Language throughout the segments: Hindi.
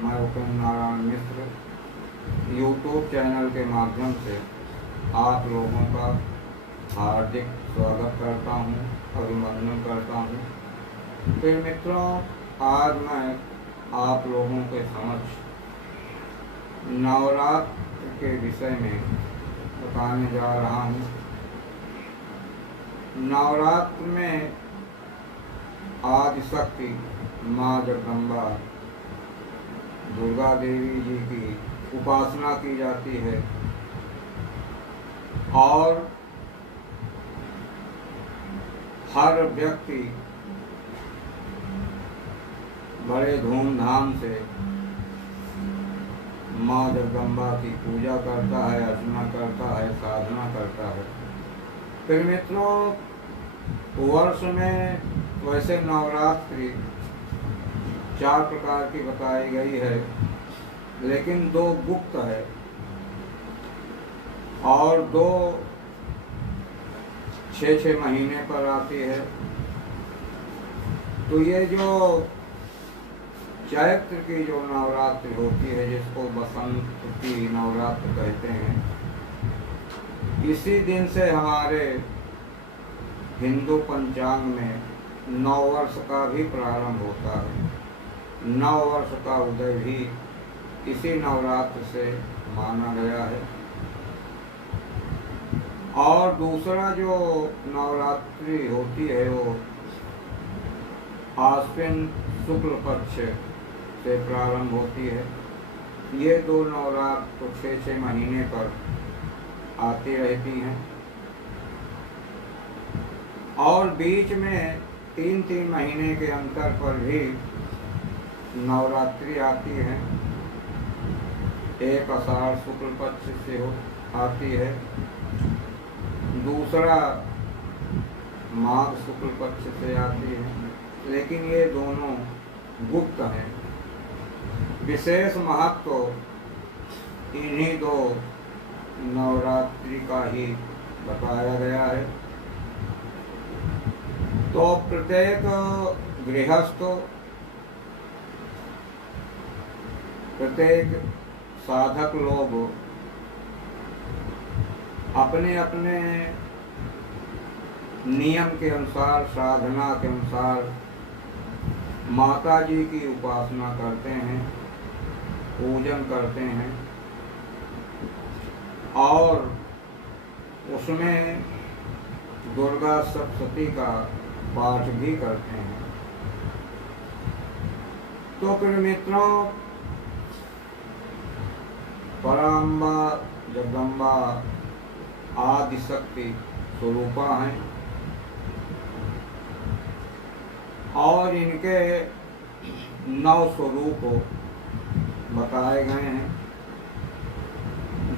मैं उपेंद्र नारायण मिश्र यूट्यूब चैनल के माध्यम से आप लोगों का हार्दिक स्वागत करता हूं, अभिनंदन करता हूं। फिर मित्रों, आज मैं आप लोगों के समक्ष नवरात्र के विषय में बताने जा रहा हूं। नवरात्र में आदिशक्ति माँ जगदम्बा दुर्गा देवी जी की उपासना की जाती है और हर व्यक्ति बड़े धूमधाम से माँ जगदम्बा की पूजा करता है, अर्चना करता है, साधना करता है। फिर मित्रों, वर्ष में वैसे नवरात्रि 4 प्रकार की बताई गई है, लेकिन 2 गुप्त है और 2 6 महीने पर आती है। तो ये जो चैत्र की जो नवरात्रि होती है, जिसको बसंत की नवरात्र कहते हैं, इसी दिन से हमारे हिंदू पंचांग में नव वर्ष का भी प्रारंभ होता है। नव वर्ष का उदय भी इसी नवरात्र से माना गया है। और दूसरा जो नवरात्रि होती है वो आश्विन शुक्ल पक्ष से प्रारंभ होती है। ये 2 नवरात्र तो 6 महीने पर आती रहती हैं और बीच में 3 महीने के अंतर पर भी नवरात्रि आती है। एक आषाढ़ शुक्ल पक्ष से आती है, दूसरा माघ शुक्ल पक्ष से आती है, लेकिन ये दोनों गुप्त हैं। विशेष महत्व इन्हीं 2 नवरात्रि का ही बताया गया है। तो प्रत्येक गृहस्थ, प्रत्येक साधक लोग अपने अपने नियम के अनुसार, साधना के अनुसार माता जी की उपासना करते हैं, पूजन करते हैं और उसमें दुर्गा सप्तशती का पाठ भी करते हैं। तो फिर मित्रों, पराम्बा जगदम्बा आदिशक्ति स्वरूपा हैं और इनके 9 स्वरूप बताए गए हैं,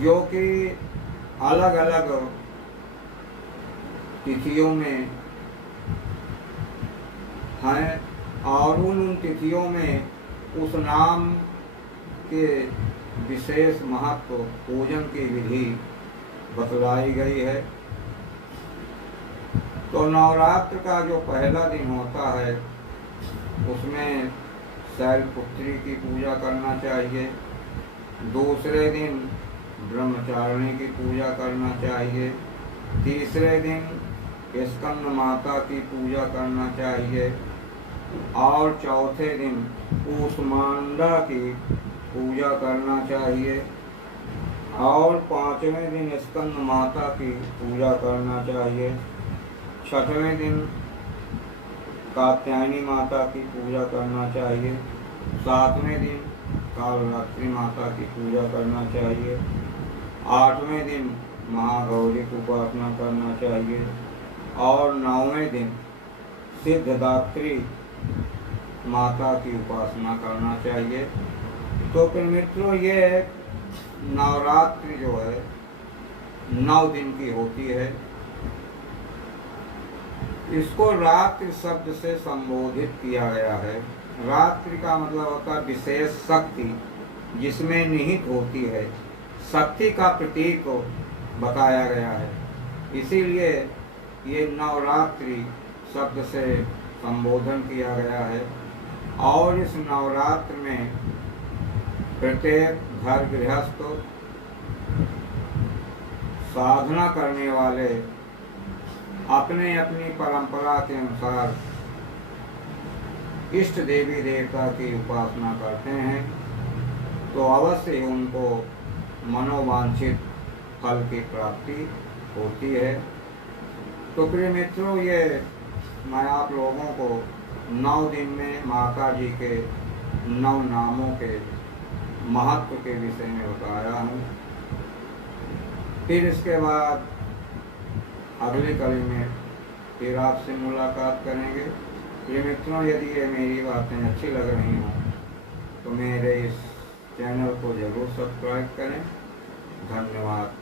जो कि अलग अलग तिथियों में हैं और उन तिथियों में उस नाम के विशेष महत्व, पूजन की विधि बतलाई गई है। तो नवरात्र का जो पहला दिन होता है उसमें शैलपुत्री की पूजा करना चाहिए। दूसरे दिन ब्रह्मचारिणी की पूजा करना चाहिए। तीसरे दिन स्कंद माता की पूजा करना चाहिए और चौथे दिन कूष्मांडा की पूजा करना चाहिए और 5वें दिन स्कंद माता की पूजा करना चाहिए। 6वें दिन कात्यायनी माता की पूजा करना चाहिए। 7वें दिन कालरात्रि माता की पूजा करना चाहिए। 8वें दिन महागौरी की उपासना करना चाहिए और 9वें दिन सिद्धदात्री माता की उपासना करना चाहिए। तो फिर मित्रों, ये नवरात्रि जो है 9 दिन की होती है। इसको रात्रि शब्द से संबोधित किया गया है। रात्रि का मतलब होता है विशेष शक्ति जिसमें निहित होती है, शक्ति का प्रतीक बताया गया है। इसीलिए ये नवरात्रि शब्द से संबोधन किया गया है। और इस नवरात्र में प्रत्येक घर गृहस्थ साधना करने वाले अपने अपनी परंपरा के अनुसार इष्ट देवी देवता की उपासना करते हैं, तो अवश्य उनको मनोवांछित फल की प्राप्ति होती है। तो प्रिय मित्रों, ये मैं आप लोगों को 9 दिन में माता जी के 9 नामों के महत्व के विषय में बताया हूँ। फिर इसके बाद अगली कड़ी में फिर आपसे मुलाकात करेंगे। प्रिय मित्रों, यदि ये मेरी बातें अच्छी लग रही हों तो मेरे इस चैनल को ज़रूर सब्सक्राइब करें। धन्यवाद।